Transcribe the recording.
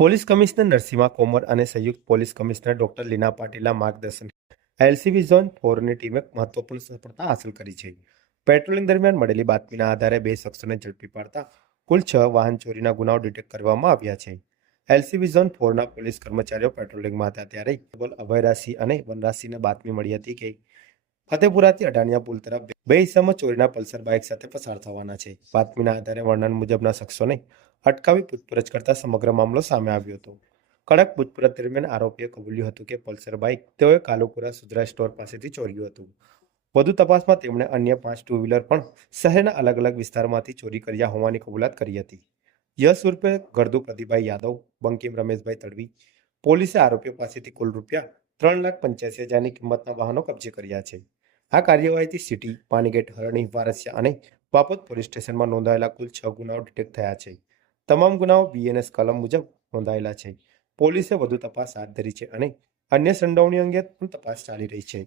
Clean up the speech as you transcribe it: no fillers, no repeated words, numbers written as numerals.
Police commissioner Narasimha Komar અને સંયુક્ત police commissioner doctor લીના પાટીલના માર્ગદર્શન એલસીબી ઝોન 4ની ટીમે મહત્વપૂર્ણ સફળતા હાંસલ કરી છે. પેટ્રોલિંગ દરમિયાન મળેલી બાતમીના આધારે 2 શખ્સોને ઝડપી પાડતા કુલ 6 વાહન ચોરીના ગુનાઓ ડિટેક્ટ કરવામાં આવ્યા છે. એલસીબી ઝોન 4ના પોલીસ કર્મચારીઓ પેટ્રોલિંગમાં હતા ત્યારે અભયરાજસિંહ અને વનરાજસિંહને બાતમી મળી હતી કે ફતેપુરાથી અઢાણિયા પુલ તરફ બે ઇસમો ચોરીના પલ્સર બાઇક સાથે પસાર થવાના છે. બાતમીના આધારે વર્ણન મુજબના શખ્સોને અટકાવી પૂછપરછ કરતા સમગ્ર મામલો સામે આવ્યો હતો. કડક પૂછપરછ દરમિયાન આરોપીએ કબૂલ્યું હતું કે પલ્સર બાઇક તેઓએ કાલુપુરા સુધરા સ્ટોર પાસેથી ચોર્યું હતું. વધુ તપાસમાં તેમણે અન્ય 5 ટુ વ્હીલર પણ શહેરના અલગ અલગ વિસ્તારમાંથી ચોરી કર્યા હોવાની કબૂલાત કરી હતી. યશ ઉર્ફે ગરદુ પ્રદીપભાઈ યાદવ, બંકિમ રમેશભાઈ તડવી. પોલીસે આરોપીઓ પાસેથી કુલ ₹3,85,000ની કિંમતના વાહનો કબજે કર્યા છે. આ કાર્યવાહીથી સિટી, પાણીગેટ, હરણી, વારસિયા અને વાપોદ પોલીસ સ્ટેશનમાં નોંધાયેલા કુલ 6 ગુનાઓ ડિટેક્ટ થયા છે. તમામ ગુનાઓ બીએનએસ કલમ મુજબ નોંધાયેલા છે. પોલીસે વધુ તપાસ હાથ ધરી છે અને અન્ય સંડોવણી અંગે પણ તપાસ ચાલી રહી છે.